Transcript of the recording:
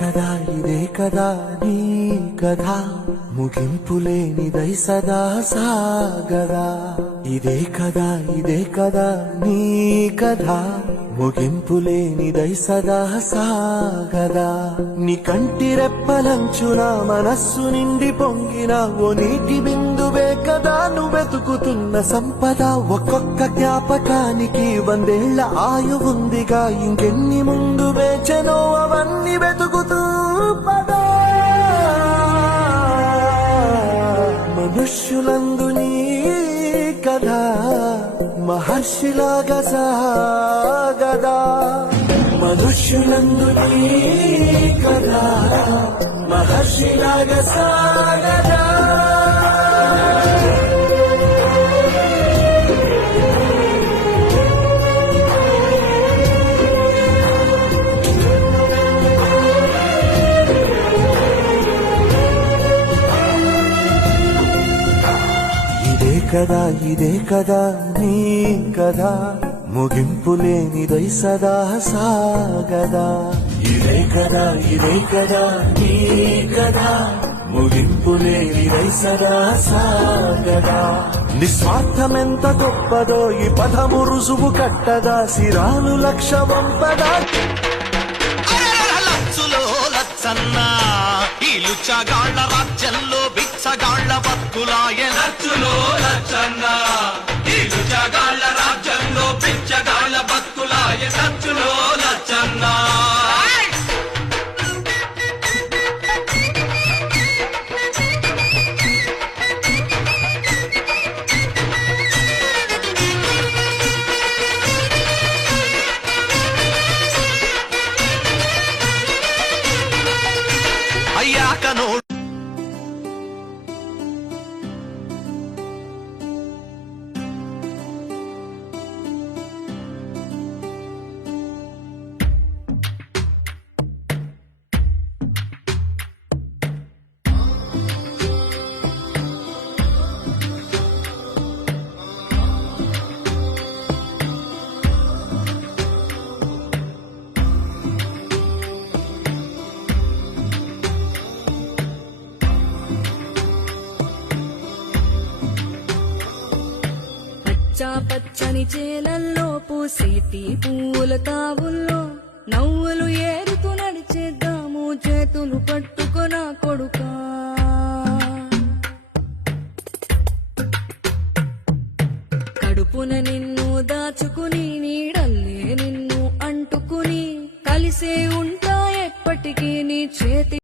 ఇదే కదా నీ కథ ముగింపులేనిదై సదా సాగదా. ఇదే కదా నీ కథ ముగింపులేనిదై సదా సాగదా. నీ కంటి రెప్పలంచున మనస్సు నిండి పొంగిన ఓ నీటి బిందువే కదా నువ్వెతుకుతున్న సంపద. ఒక్కొక్క జ్ఞాపకానికి 100 ఏళ్ల ఆయువుందిగా, ఇంకెన్ని ముందు వేచెనో అవన్నీ వెతుకుతూ పదా. మనుష్యులందు నీ కథ మహర్షిలాగా సాగదా. మనుష్యులందు నీ కథ మహర్షిలాగా సాగదా. ఇదే కదా నీ కథ ముగింపులేనిదై సదా సాగదా. ఇదే కదా నీ కథ ముగింపులేనిదై సదా సాగదా. నిస్వార్థమెంత గొప్పదో ఈ పదము రుజువు కట్టదా. సిరాలు లక్ష వంపదా. ఈ లుచ్చగాళ్ల రాజ్యంలో బిచ్చగాళ్ల బతుకులాయ నచ్చులో లచ్చన్న. ఈ లుచ్చగాళ్ల రాజ్యంలో బిచ్చగాళ్ల బతుకులాయ నచ్చులో లచ్చన్న. అయ్యాక నోడు పచ్చని చేలల్లో పూసేటి పూల తావుల్లో నవ్వులు ఏరుతూ నడిచేద్దాము చేతులు పట్టుకొన కొడుకా. కడుపున నిన్ను దాచుకుని నీడల్లే నిన్ను అంటుకుని కలిసే ఉంటా ఎప్పటికీ నీ చేతి